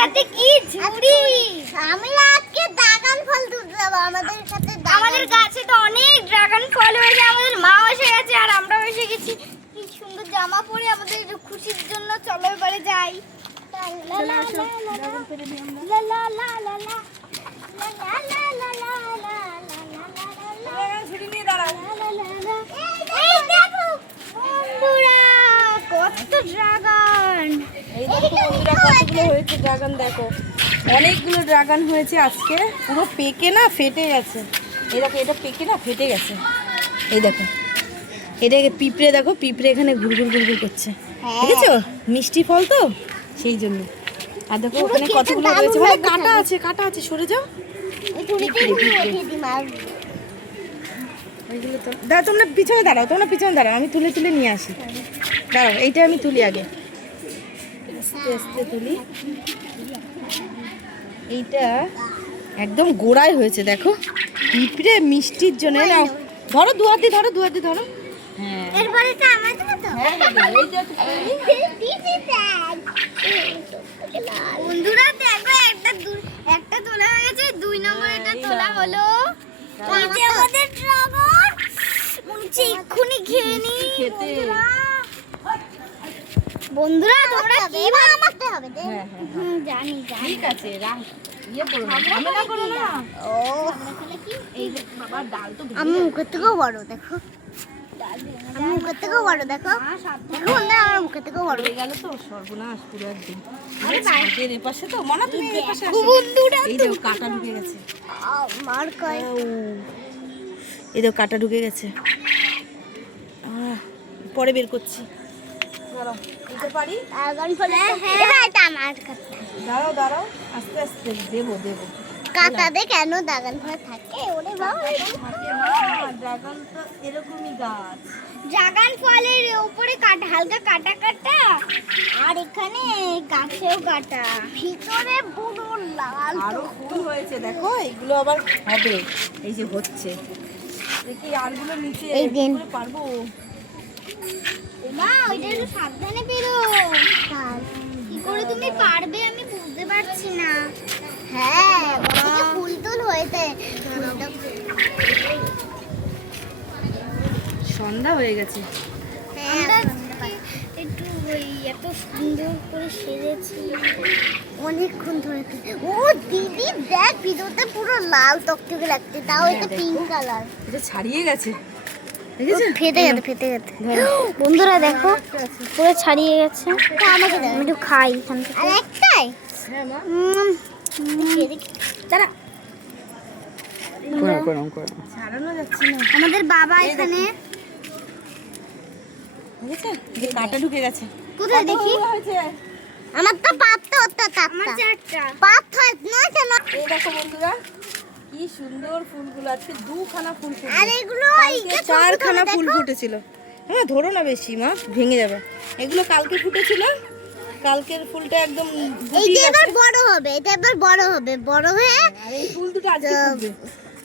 হাতে কি ঝুড়ি। আমি আজকে ড্রাগন ফল তুলতে যাবো। আমাদের গাছে তো অনেক ড্রাগন ফল হয়েছে। আমাদের মা এসে গেছে আর আমরাও এসে গেছি। কি সুন্দর জামা পরে আমাদের খুশির জন্য চলো এবারে যাই। কত ড্রাগন, কতগুলো হয়েছে ড্রাগন দেখো, অনেকগুলো ড্রাগন হয়েছে আজকে। পুরো পেকে না ফেটে গেছে। এই দেখো এটা পেকে না ফেটে গেছে। এই দেখো এটাকে পিঁপড়ে, দেখো পিঁপড়ে এখানে ঘুরঘুর ঘুরঘুর করছে, দেখেছো? মিষ্টি ফল তো সেই জন্য। আর দেখো ওখানে কতগুলো রয়েছে, মানে কাটা আছে, কাটা আছে, সরে যাও। ওইগুলো তো দাঁড়া, তোমরা পিছনে দাঁড়াও, তোমরা পিছনে দাঁড়াও, আমি তুলে তুলে নিয়ে আসি। দাঁড়াও, এইটা আমি তুলি আগে, আস্তে আস্তে তুলি। এইটা একদম গোড়ায় হয়েছে দেখো, পিঁপড়ে মিষ্টির জন্য। নাও ধরো, দু হাত দিয়ে ধরো, দু হাত দিয়ে ধরো। হ্যাঁ এরপরে তো আমার জন্য তো বন্ধুরা দেখো, একটা তোলা হয়ে গেছে, 2 নম্বর এটা তোলা হলো। এই যে আমাদের ড্রাগন, মুছে এক্ষুনি খেয়ে নি। বন্ধুরা তোমরা কি ভাবতে হবে? জানি জানি, ঠিক আছে, রাখ, ইয়ে করো না, ঝামেলা করো না। ও এই যে বাবা ডাল তো আমি মুখের থেকেও বড়, দেখো আমি মুখের থেকেও বড়, দেখো দেখো বন্ধুরা আমার মুখের থেকেও বড় হয়ে গেল তো, সর্বনাশ পুরো একদম। ছাদের এপাশে তো মনে, তুমি এপাশে আসো। বন্ধুরা এই যে কাটা ঢুকে গেছে, মার কয়। এই যে কাটা ঢুকে গেছে, পরে বের করছি। দাঁড়াও, দিতে পারি? ড্রাগন ফল এবার এটা আমার কাছে। দাঁড়াও দাঁড়াও, আস্তে আস্তে দেবো দেবো। কাঁটাতে কেন ড্রাগন ফল থাকে? ওরে বাবা, ড্রাগন তো এরকমই গাছ। ড্রাগন ফলের উপরে কাটা, হালকা কাটা কাটা, আর এখানে গাছেও কাটা, ভিতরে পুরো লাল। আরো ফুল হয়েছে দেখো, এগুলো আবার হবে, এই যে হচ্ছে। দেখি আরগুলো নিচে এই দিন করে পারবো। মা ওইটা একটু সাবধানে বেরো। কি করে তুমি পারবে আমি বুঝতে পারছি না। হ্যাঁ ওদিকে ফুল টুল হয়েছে, সন্ধ্যা হয়ে গেছে। আমরা একটু ওই এত সুন্দর করে সেজেছি অনেকক্ষণ ধরে। ও দিদি দেখ, ভিডিওতে পুরো লাল টকটকে লাগছে, তাও এটা পিঙ্ক কালার। এটা ছাড়িয়ে গেছে, দেখেছো? ফেটে গেছে, ফেটে গেছে। বন্ধুরা দেখো পুরো ছাড়িয়ে গেছে। আমাকে দাও, আমি একটু খাই এখান থেকে। আর একটাই? হ্যাঁ মা, দাঁড়া, ছাড়ানো যাচ্ছে না। আমাদের বাবা এখানে দেখেছো? যে কাটা ঢুকে গেছে। কোথায় দেখি? আমার তো পাতটা ওটা তাপটা, আমার চারটা পাত হয় না কেন? এই দেখো বন্ধুরা, কি সুন্দর ফুলগুলো, আজকে 2খানা ফুল ফুটেছে। আর এগুলো কালকে 4খানা ফুল ফুটেছিল। হ্যাঁ ধরো না বেশি মা, ভেঙে যাবে। এগুলো কালকে ফুটেছিল, কালকের ফুলটা একদম এইটা এবার বড় হবে, এটা এবার বড় হবে, বড় হয়ে আর এই ফুল দুটো আজকে ফুটবে।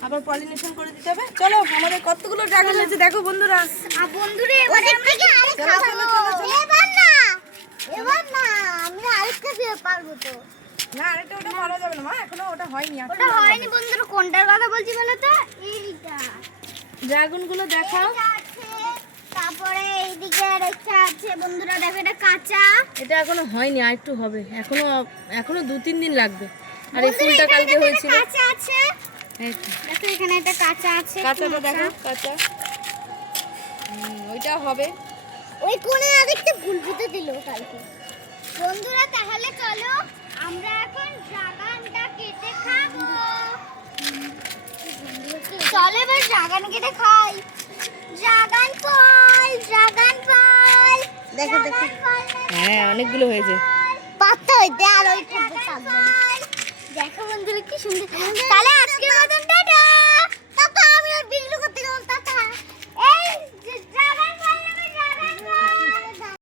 আবার পলিনেশন করে দিতে হবে। চলো, আমাদের কতগুলো ড্রাগন হয়েছে দেখো বন্ধুরা। বন্ধুরে এবার থেকে আরে খাবো। এবার না আমি আরেকটা দিয়ে পারবো তো। না আরেকটা ওটা পারা যাবে না মা, এখনো ওটা হয়নি। ওটা হয়নি বন্ধুরা, কোনটার কথা বলছি বলো তো? এইটা ড্রাগন গুলো দেখাও। এইটা আছে, তারপরে এইদিকে আরেকটা আছে বন্ধুরা, দেখো এটা কাঁচা। এটা এখনো হয়নি, আর একটু হবে, এখনো 2-3 দিন লাগবে। আর এই ফুলটা কালকে হয়েছিল। কাঁচা আছে, এই তো দেখো এখানে একটা কাঁচা আছে। কাঁচাটা দেখো, কাঁচা। ওইটা হবে। ওই কোণে আরেকটা ফুল ফুটে দিল কালকে। বন্ধুরা তাহলে চলো আমরা এখন ড্রাগনটা কেটে খাবো। চলো এবার ড্রাগন কেটে খাই। ড্রাগন ফল, ড্রাগন ফল, দেখো দেখো। হ্যাঁ অনেকগুলো হয়েছে। পাতা হইতে আর ওই দেখো বন্ধুরা কি সুন্দর। তাহলে আজকের মতন